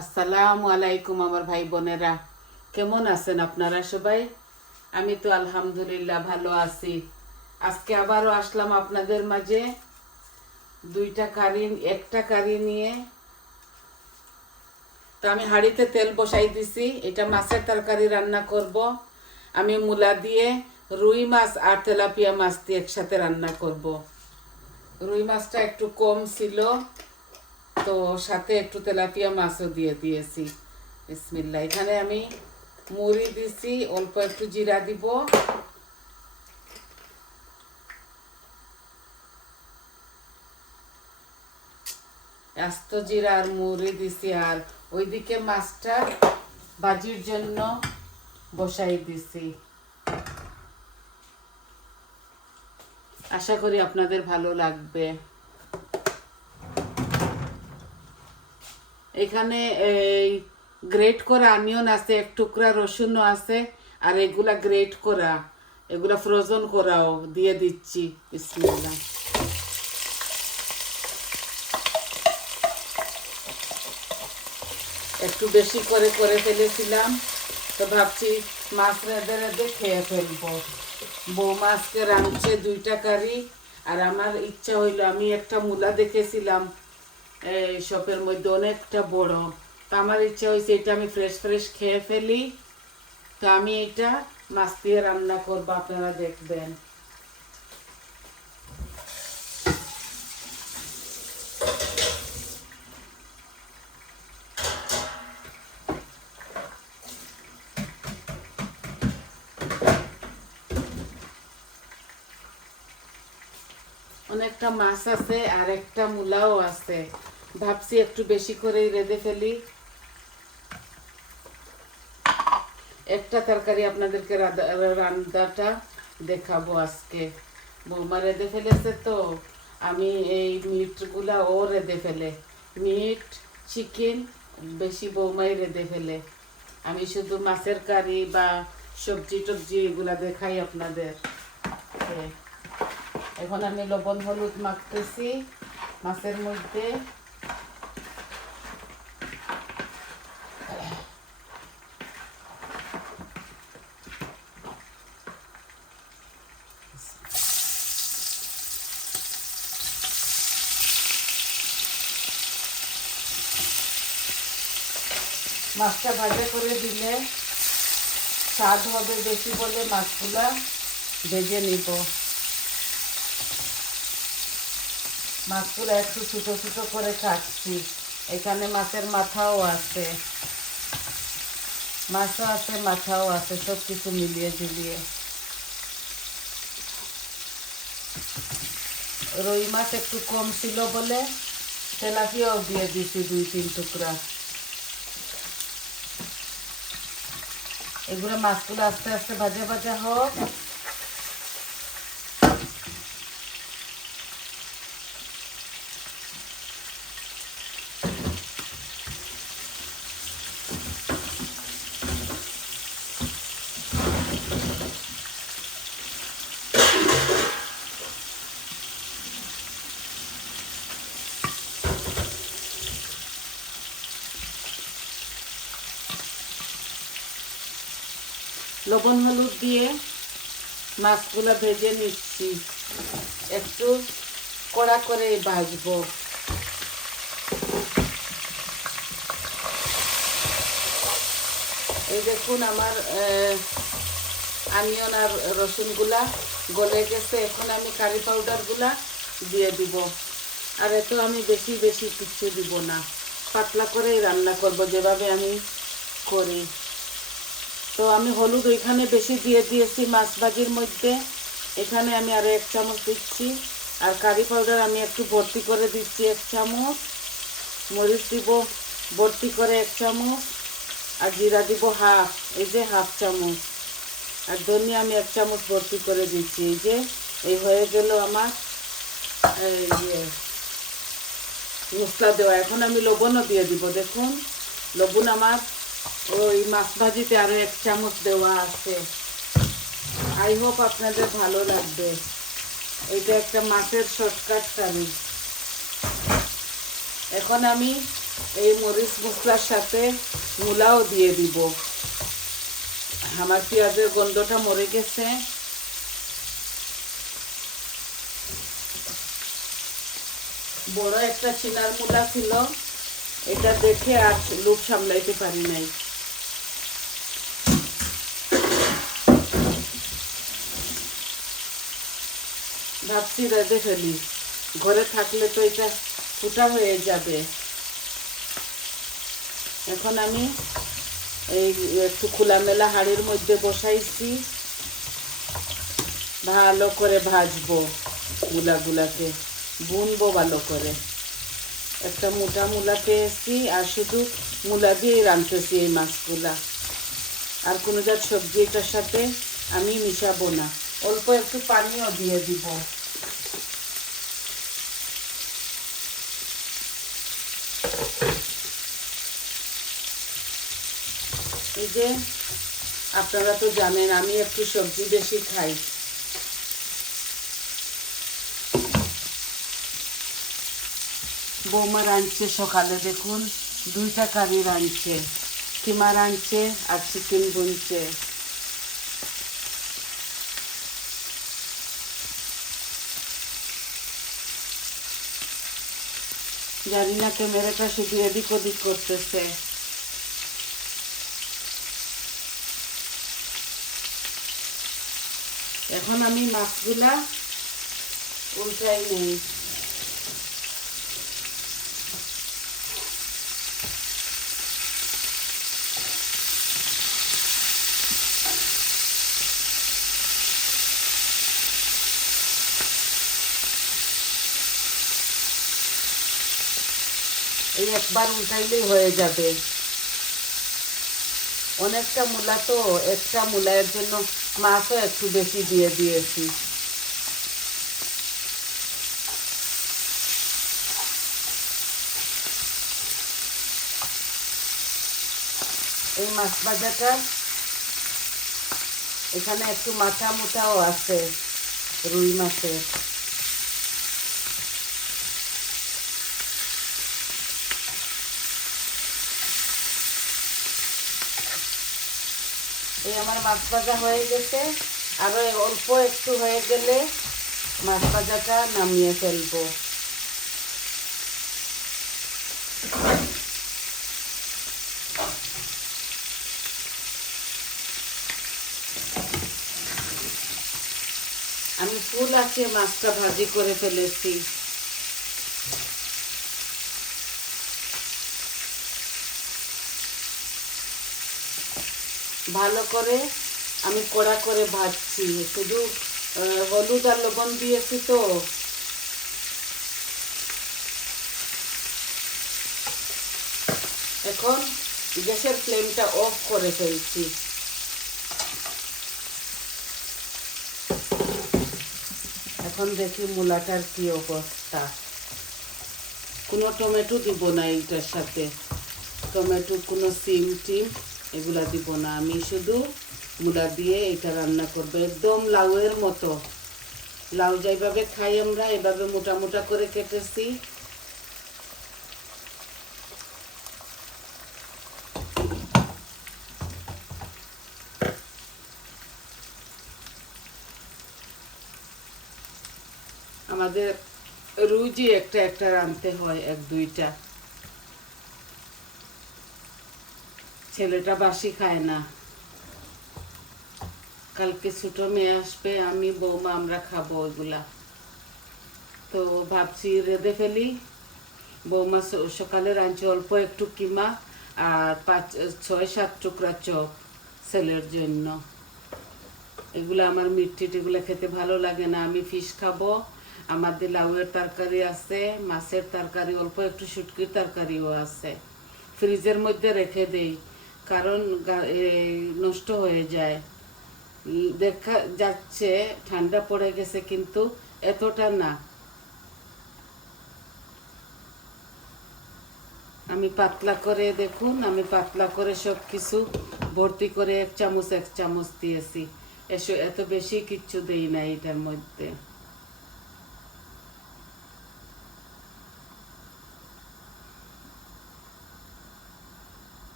আসসালামু আলাইকুম আমার ভাই বোনেরা, কেমন আছেন আপনারা সবাই? আমি তো আলহামদুলিল্লাহ ভালো আছি। আজকে আবারও আসলাম আপনাদের মাঝে একটা কারি নিয়ে। তো আমি হাঁড়িতে তেল বসাই দিছি, এটা মাছের তরকারি রান্না করব। আমি মূলা দিয়ে রুই মাছ আর তেলাপিয়া মাছ দিয়ে একসাথে রান্না করব। রুই মাছটা একটু কম ছিল, তো সাথে একটু তেলাপিয়া মাছও দিয়ে দিয়েছি। বিসমিল্লাহ। এখানে আমি মুড়ি দিছি, অল্প একটু জিরা দিব, আস্ত জিরা আর মুড়ি দিছি। আর ওইদিকে মাছটা ভাজির জন্য বসাই দিছি। আশা করি আপনাদের ভালো লাগবে। এখানে এই গ্রেট করা অনিয়ন আছে, এক টুকরা রসুনও আছে, আর এগুলা গ্রেট করা, এগুলা ফ্রোজেন করাও দিয়ে দিচ্ছি। বিসমিল্লাহ। একটু বেশি করে করে ফেলেছিলাম, তো ভাবছি মাছ রেঁধে রেঁধে খেয়ে ফেলবো। বৌমা আজকে রাঁধছে 2টা কারি, আর আমার ইচ্ছা হইলো, আমি একটা মূলা দেখেছিলাম এই শপের মধ্যে অনেকটা বড়, তো আমার ইচ্ছা হয়েছে এটা আমি ফ্রেশ ফ্রেশ খেয়ে ফেলি। তো আমি এটা মাছ দিয়ে রান্না করবো, আপনারা দেখবেন। অনেকটা মাছ আছে আর একটা মূলাও আছে, ভাবছি একটু বেশি করেই রেঁধে ফেলি। একটা তরকারি আপনাদেরকে রান্নাটা দেখাবো আজকে। বৌমা রেঁধে ফেলেছে, তো আমি এই মিটগুলা ও রেঁধে ফেলে, মিট চিকেন বেশি বৌমাই রেঁধে ফেলে। আমি শুধু মাছের কারি বা সবজি টবজি এগুলা দেখাই আপনাদের। এখন আমি লবণ হলুদ মাখতেছি মাছের মধ্যে। মাছটা ভাজা করে দিলে স্বাদ হবে বেশি বলে মাছগুলা ভেজে নিব। মাছগুলো একটু ছোটো ছোটো করে কাটছি। এখানে মাছের মাথাও আছে, মাছও আছে, মাথাও আছে, সব কিছু মিলিয়ে ঝুলিয়ে। রুই মাছ একটু কম ছিল বলে তেলাপিয়াও দিয়ে দিছি 2-3 টুকরা। এগুলো মাছগুলো আস্তে আস্তে ভাজা ভাজা হোক। লবণ হলুদ দিয়ে মাছগুলো ভেজে নিচ্ছি, একটু কড়া করে ভাজবো। এই দেখুন আমার অনিয়ন আর রসুনগুলা গলে গেছে। এখন আমি কারি পাউডারগুলা দিয়ে দিব, আর এত আমি বেশি বেশি কিছু দিব না, পাতলা করেই রান্না করব যেভাবে আমি করি। তো আমি হলুদ ওইখানে বেশি দিয়ে দিয়েছি মাছ ভাজির মধ্যে, এখানে আমি আরও 1 চামচ দিচ্ছি। আর কারি পাউডার আমি একটু ভর্তি করে দিচ্ছি 1 চামচ, মরিচ দিব ভর্তি করে 1 চামচ, আর জিরা দিব এই যে হাফ চামচ, আর ধনিয়া আমি 1 চামচ ভর্তি করে দিচ্ছি। এই যে এই হয়ে গেল আমার মশলা দেওয়া। এখন আমি লবণও দিয়ে দিব। দেখুন লবণ আমার ওই মাছ ভাজিতে আরও 1 চামচ দেওয়া আছে। আই হোপ আপনাদের ভালো লাগবে। এটা একটা মাছের শর্টকাট কারি। এখন আমি এই মরিচ মশলার সাথে মূলাও দিয়ে দিব। আমার পেঁয়াজের গন্ধটা মরে গেছে। বড় একটা চিনার মূলা ছিল, এটা দেখে আর লোভ সামলাইতে পারি নাই। ভাবছি রেঁধে ফেলি, ঘরে থাকলে তো এটা ফুটা হয়ে যাবে। এখন আমি এই একটু খোলামেলা হাঁড়ির মধ্যে বসাইছি, ভালো করে ভাজবো। মূলাগুলাকে বুনবো ভালো করে। একটা মোটা মূলা পেয়েছি, আর শুধু মূলা দিয়েই রাঁধতেছি এই মাছগুলা। আর কোনো জাত সবজি এটার সাথে আমি মিশাবো না। অল্প একটু পানিও দিয়ে দিব। এই যে আপনারা তো জানেন আমি একটু সবজি বেশি খাই। বৌমা রাঁধছে সকালে, দেখুন 2টা কারি রাঁধছে, কিমা রাঁধছে আর চিকেন বুনছে। জানি না ক্যামেরাটা শুধু এদিক ওদিক করতেছে। এখন আমি মাছগুলা উল্টাই নেই। এই একবার উল্টাইলেই হয়ে যাবে। অনেকটা মূলা তো, একটা মূলার জন্য মাছও একটু বেশি দিয়ে দিয়েছি। এই মাছ ভাজাটা এখানে একটু মাথা মোটাও আছে রুই মাছের। এই আমার মাছ ভাজা হয়ে গেছে, আরো অল্প একটু হয়ে গেলে মাছ ভাজাটা নামিয়ে ফেলবো। আমি ফুল আছে মাছটা ভাজি করে ফেলেছি। ভালো করে আমি কড়া করে ভাজছি, শুধু হলুদ আর লবণ দিয়েছি তো। এখন গ্যাসের ফ্লেমটা অফ করে ফেলছি। এখন দেখি মূলাটার কি অবস্থা। কোনো টমেটো দিব না এইটার সাথে, টমেটো কোনো সিম টিম এগুলা দিব না। আমি শুধু মূলা দিয়ে এটা রান্না করবো, একদম লাউয়ের মতো। লাউ যেভাবে খাই আমরা, এভাবে মোটা মোটা করে কেটেছি। আমাদের রুজি একটা একটা রাঁধতে হয়, 1-2টা। ছেলেটা বাসি খায় না। কালকে ছোট মেয়ে আসবে, আমি বৌমা আমরা খাবো ওইগুলা। তো ভাবছি রেঁধে ফেলি। বৌমা সকালে রাঁধছে অল্প একটু কিমা আর 5-6-7 টুকরা চপ ছেলের জন্য। এগুলো আমার মিটটিট এগুলো খেতে ভালো লাগে না। আমি ফিশ খাবো, আমাদের লাউয়ের তরকারি আছে, মাছের তরকারি, অল্প একটু শুটকির তরকারিও আছে। ফ্রিজের মধ্যে রেখে দেই, কারণ নষ্ট হয়ে যায়। দেখা যাচ্ছে ঠান্ডা পড়ে গেছে, কিন্তু এতটা না। আমি পাতলা করে, দেখুন আমি পাতলা করে সব কিছু ভর্তি করে 1 চামচ 1 চামচ দিয়েছি। এত বেশি কিচ্ছু দেই না এটার মধ্যে।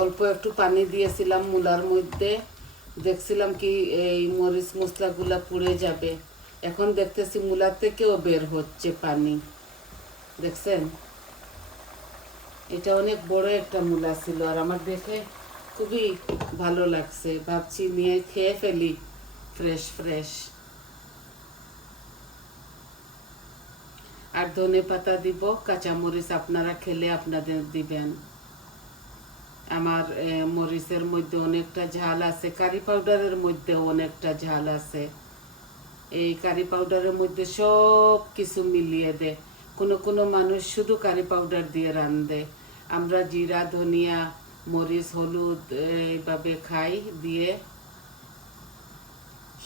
অল্প একটু পানি দিয়েছিলাম মূলার মধ্যে, দেখছিলাম কি এই মরিচ মশলাগুলা পুড়ে যাবে। এখন দেখতেছি মূলার থেকেও বের হচ্ছে পানি, দেখছেন? এটা অনেক বড় একটা মূলা ছিল, আর আমার দেখে খুবই ভালো লাগছে। ভাবছি নিয়ে খেয়ে ফেলি ফ্রেশ ফ্রেশ। আর ধনে পাতা দিব, কাঁচামরিচ আপনারা খেলে আপনাদের দিবেন। আমার মরিচের মধ্যে অনেকটা ঝাল আছে, কারি পাউডারের মধ্যে অনেকটা ঝাল আছে। এই কারি পাউডারের মধ্যে সব কিছু মিলিয়ে দেয়। কোনো কোনো মানুষ শুধু কারি পাউডার দিয়ে রান্ধে। আমরা জিরা, ধনিয়া, মরিচ, হলুদ এইভাবে খাই দিয়ে,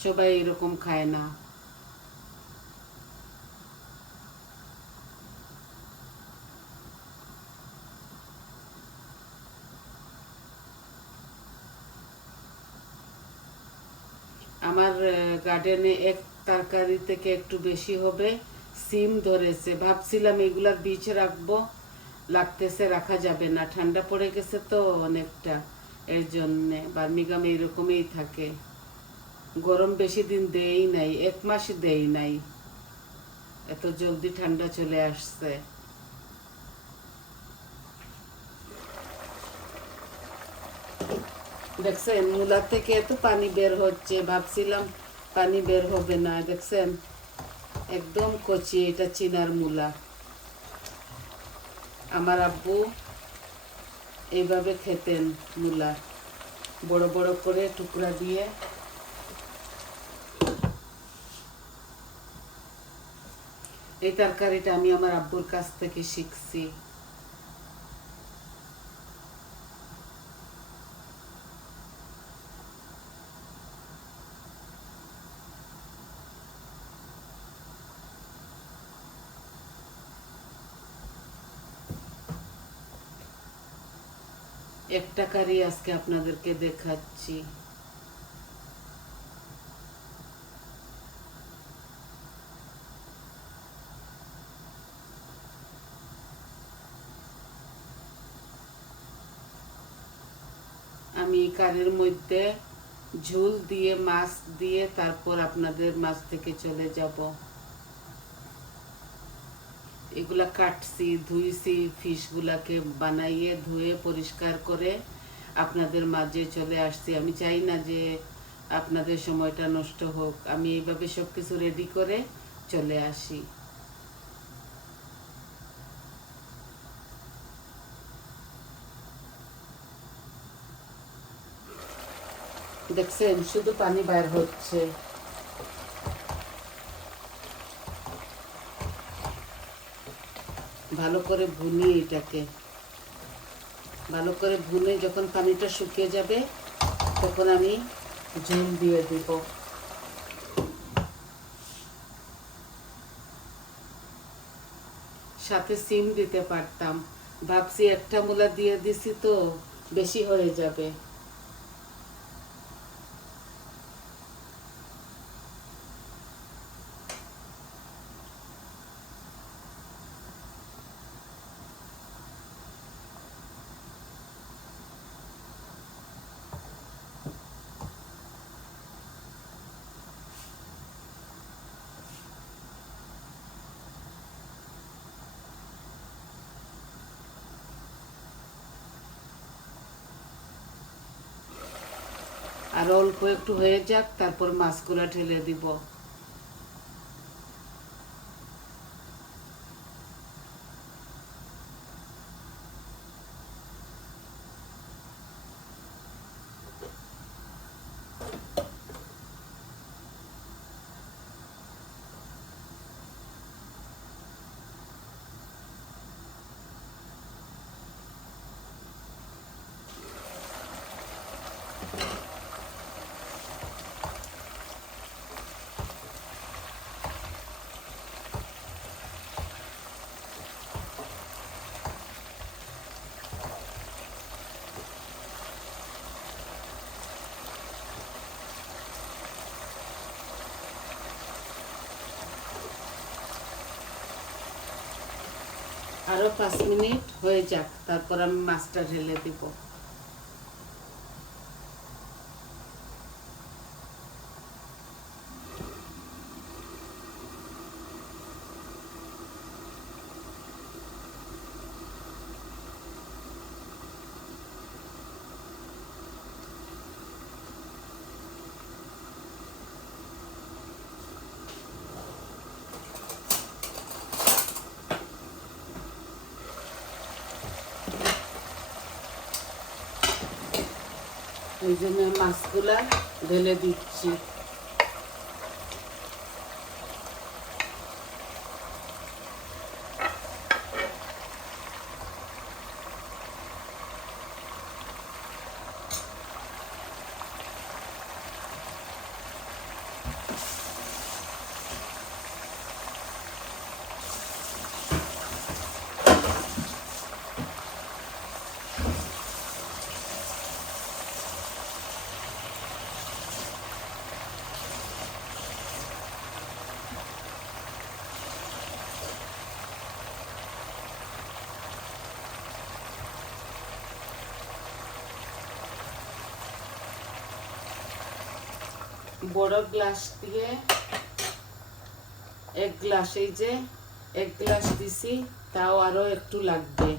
সবাই এরকম খায় না। আমার গার্ডেনে এক তরকারি থেকে একটু বেশি হবে সিম ধরেছে। ভাবছিলাম এগুলার বীজ রাখবো, লাগতেছে রাখা যাবে না, ঠান্ডা পড়ে গেছে তো অনেকটা, এর জন্যে। বার্মিগাম এইরকমই থাকে, গরম বেশি দিন দেই নাই, 1 মাস দেই নাই, এত জলদি ঠান্ডা চলে আসছে। দেখছেন মূলা থেকে এত পানি বের হচ্ছে, ভাবছিলাম পানি বের হবে না। দেখছেন একদম কচি, এটা চিনার মূলা। আমার আব্বু এইভাবে খেতেন মূলা, বড় বড় করে টুকরা দিয়ে। এই তরকারিটা আমি আমার আব্বুর কাছ থেকে শিখছি। একটা কারি আজকে আপনাদেরকে দেখাচ্ছি। আমি কারির মধ্যে ঝোল দিয়ে মাছ দিয়ে তারপর আপনাদের মাছ থেকে চলে যাব। এগুলা কাটছি, ধুইছি, ফিশগুলাকে বানাইয়ে ধুয়ে পরিষ্কার করে আপনাদের মাঝে চলে আসছি। আমি চাই না যে আপনাদের সময়টা নষ্ট হোক, আমি এইভাবে সব কিছু রেডি করে চলে আসি। দেখছেন শুধু পানি বাইর হচ্ছে। ভালো করে ভুনি, এটাকে ভালো করে ভুনে যখন পানিটা শুকিয়ে যাবে তখন আমি ঝোল দিয়ে দিব। সাথে সিম দিতে পারতাম, ভাবছি একটা মূলা দিয়ে দিছি তো বেশি হয়ে যাবে। আর অল্প একটু হয়ে যাক, তারপর মাছগুলা ঢেলে দিব। আরো 5 মিনিট হয়ে যাক, তারপর আমি মাছটা ঢেলে দিব। এই জন্য মাছগুলা ঢেলে দিচ্ছি। বড় গ্লাস দিয়ে এক গ্লাস, এই যে এক গ্লাস দিছি, তাও আরো একটু লাগবে।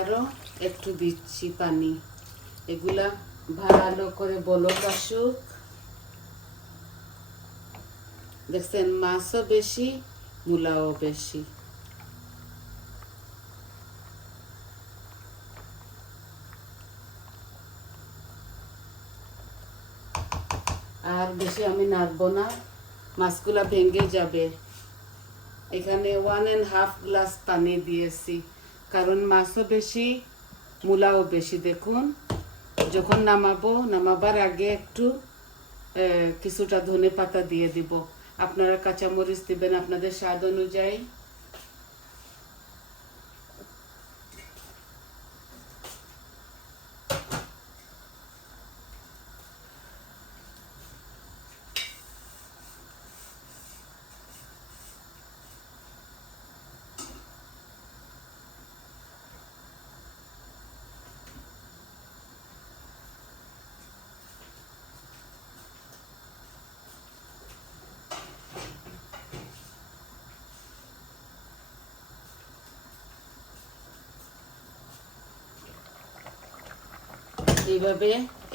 আরো একটু দিচ্ছি পানি। এগুলা ভালো করে বলক আসুক। দেখছেন, মাছও বেশি, মূলাও বেশি। আর বেশি আমি নাড়বো না, মাছগুলা ভেঙে যাবে। এখানে 1.5 গ্লাস পানি দিয়েছি, কারণ মাছও বেশি, মূলাও বেশি। দেখুন, যখন নামাবার আগে একটু কিছুটা ধনে পাতা দিয়ে দিব। আপনারা কাঁচামরিচ দিবেন আপনাদের স্বাদ অনুযায়ী।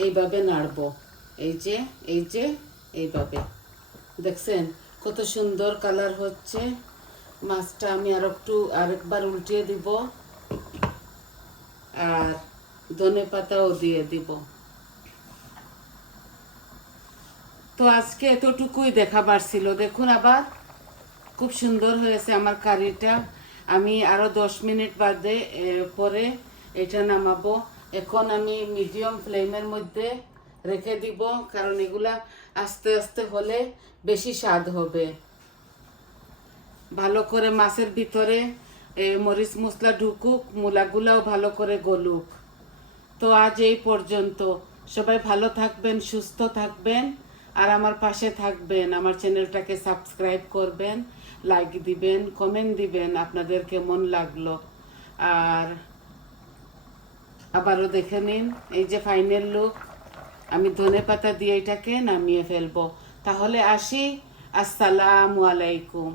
এইভাবে নাড়বো। এই যে এইভাবে। দেখছেন কত সুন্দর কালার হচ্ছে। মাছটা আমি আরেকবার উল্টিয়ে দিব, আর ধনে পাতাও দিয়ে দিব। তো আজকে এতটুকুই দেখাবার ছিল। দেখুন, আবার খুব সুন্দর হয়েছে আমার কারিটা। আমি আরো 10 মিনিট বাদে পরে এটা নামাবো। এখন আমি মিডিয়াম ফ্লেমের মধ্যে রেখে দিব, কারণ এগুলা আস্তে আস্তে হলে বেশি স্বাদ হবে। ভালো করে মাছের ভিতরে মরিচ মশলা ঢুকুক, মূলাগুলাও ভালো করে গলুক। তো আজ এই পর্যন্ত। সবাই ভালো থাকবেন, সুস্থ থাকবেন, আর আমার পাশে থাকবেন। আমার চ্যানেলটাকে সাবস্ক্রাইব করবেন, লাইক দিবেন, কমেন্ট দিবেন আপনাদের কেমন লাগলো। আর আবারও দেখে নিন, এই যে ফাইনাল লুক। আমি ধনে পাতা দিয়ে এটাকে নামিয়ে ফেলবো। তাহলে আসি, আসসালামু আলাইকুম।